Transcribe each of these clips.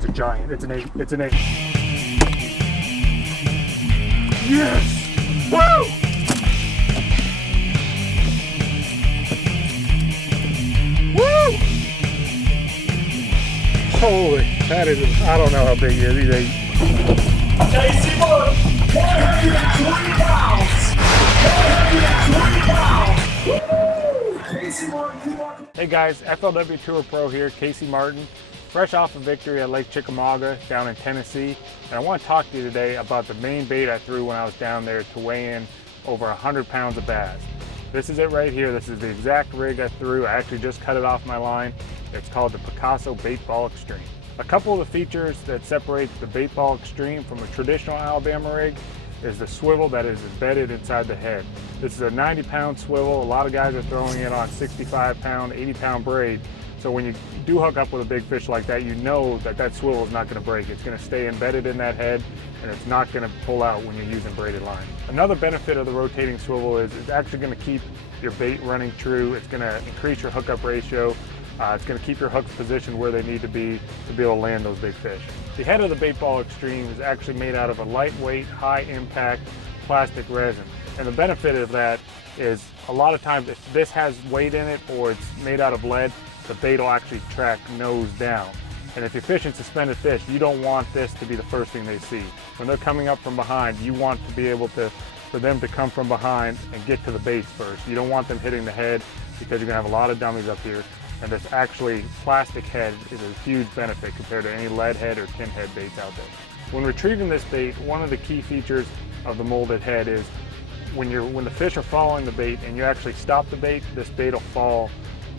it's a giant. It's an 8. It's an 8. Yes! Woo! Woo! Holy, that is, I don't know how big he is. He's 8. Casey Martin, 120 pounds. 120 pounds. Woo! Casey Martin. Hey guys, FLW Tour Pro here, Casey Martin. Fresh off a victory at Lake Chickamauga down in Tennessee. And I want to talk to you today about the main bait I threw when I was down there to weigh in over 100 pounds of bass. This is it right here. This is the exact rig I threw. I actually just cut it off my line. It's called the Picasso Bait Ball Extreme. A couple of the features that separate the Bait Ball Extreme from a traditional Alabama rig is the swivel that is embedded inside the head. This is a 90-pound swivel. A lot of guys are throwing it on 65-pound, 80-pound braid. So when you do hook up with a big fish like that, you know that that swivel is not going to break. It's going to stay embedded in that head, and it's not going to pull out when you're using braided line. Another benefit of the rotating swivel is it's actually going to keep your bait running true. It's going to increase your hookup ratio. It's going to keep your hooks positioned where they need to be able to land those big fish. The head of the Bait Ball Extreme is actually made out of a lightweight, high-impact plastic resin. And the benefit of that is a lot of times if this has weight in it or it's made out of lead, the bait will actually track nose down. And if you're fishing suspended fish, you don't want this to be the first thing they see. When they're coming up from behind, you want to be able to, for them to come from behind and get to the baits first. You don't want them hitting the head because you're gonna have a lot of dummies up here. And this actually plastic head is a huge benefit compared to any lead head or tin head baits out there. When retrieving this bait, one of the key features of the molded head is when the fish are following the bait and you actually stop the bait, this bait will fall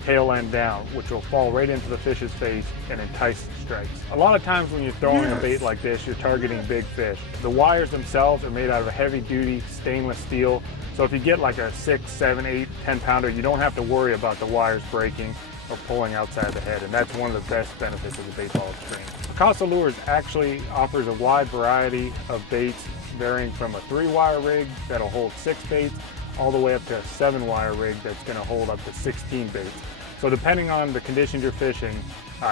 tail end down, which will fall right into the fish's face and entice strikes. A lot of times when you're throwing a bait like this, you're targeting big fish. The wires themselves are made out of a heavy duty stainless steel. So if you get like a 6, 7, 8, 10 pounder, you don't have to worry about the wires breaking or pulling outside the head, and that's one of the best benefits of the Bait Ball Extreme. Picasso Lures actually offers a wide variety of baits, varying from a 3-wire rig that'll hold 6 baits, all the way up to a 7-wire rig that's going to hold up to 16 baits. So depending on the conditions you're fishing,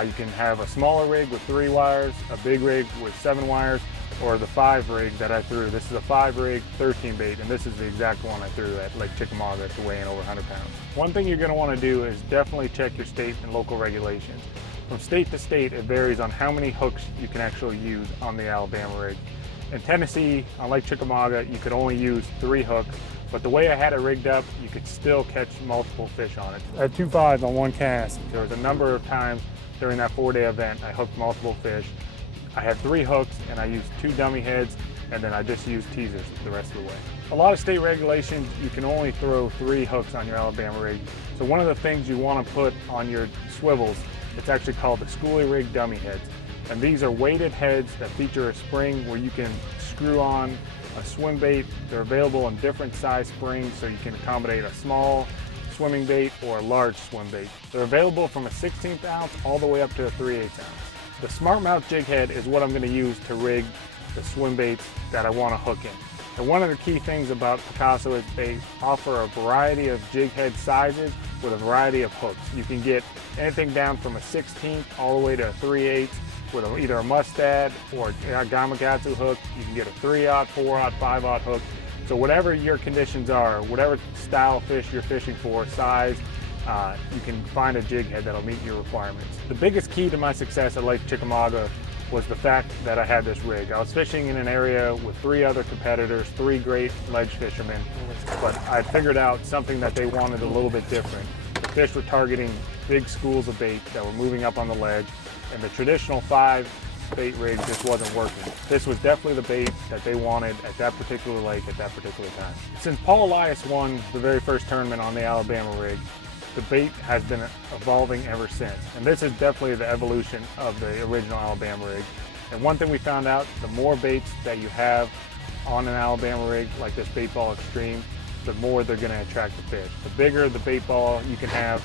you can have a smaller rig with 3 wires, a big rig with 7 wires, or the 5 rig that I threw. This is a 5 rig, 13 bait, and this is the exact one I threw at Lake Chickamauga to weigh in over 100 pounds. One thing you're going to want to do is definitely check your state and local regulations. From state to state, it varies on how many hooks you can actually use on the Alabama rig. In Tennessee, on Lake Chickamauga, you could only use 3 hooks, but the way I had it rigged up, you could still catch multiple fish on it. I had 2 5s on one cast. There was a number of times during that 4-day event I hooked multiple fish. I had 3 hooks and I used 2 dummy heads, and then I just used teasers the rest of the way. A lot of state regulations, you can only throw 3 hooks on your Alabama rig. So one of the things you want to put on your swivels, it's actually called the schoolie rig dummy heads. And these are weighted heads that feature a spring where you can screw on a swim bait. They're available in different size springs, so you can accommodate a small swimming bait or a large swim bait. They're available from a 1/16 ounce all the way up to a 3/8 ounce. The smart mouth jig head is what I'm going to use to rig the swim baits that I want to hook in. And one of the key things about Picasso is they offer a variety of jig head sizes with a variety of hooks. You can get anything down from a 1/16 all the way to a 3/8 with either a mustad or a Gamakatsu hook. You can get a 3/0, 4/0, 5/0 hook. So whatever your conditions are, whatever style fish you're fishing for, size, you can find a jig head that'll meet your requirements. The biggest key to my success at Lake Chickamauga was the fact that I had this rig. I was fishing in an area with 3 other competitors, 3 great ledge fishermen, but I figured out something that they wanted a little bit different. The fish were targeting big schools of bait that were moving up on the ledge, and the traditional 5 bait rig just wasn't working. This was definitely the bait that they wanted at that particular lake at that particular time. Since Paul Elias won the very first tournament on the Alabama rig, the bait has been evolving ever since. And this is definitely the evolution of the original Alabama rig. And one thing we found out, the more baits that you have on an Alabama rig, like this Bait Ball Extreme, the more they're going to attract the fish. The bigger the bait ball you can have,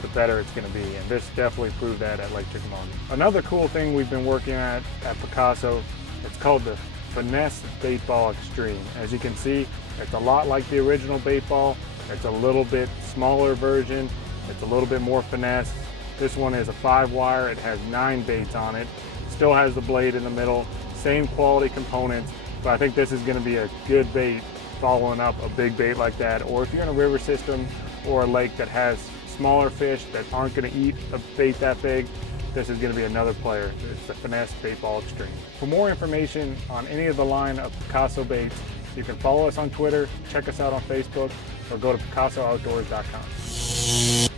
the better it's going to be. And this definitely proved that at Lake Chickamauga. Another cool thing we've been working at Picasso, it's called the Finesse Bait Ball Extreme. As you can see, it's a lot like the original bait ball. It's a little bit smaller version. It's a little bit more finesse. This one is a 5-wire. It has 9 baits on it. Still has the blade in the middle, same quality components, but I think this is going to be a good bait following up a big bait like that. Or if you're in a river system or a lake that has smaller fish that aren't going to eat a bait that big, this is going to be another player. It's the Finesse Bait Ball Extreme. For more information on any of the line of Picasso baits, you can follow us on Twitter, check us out on Facebook, or go to PicassoOutdoors.com.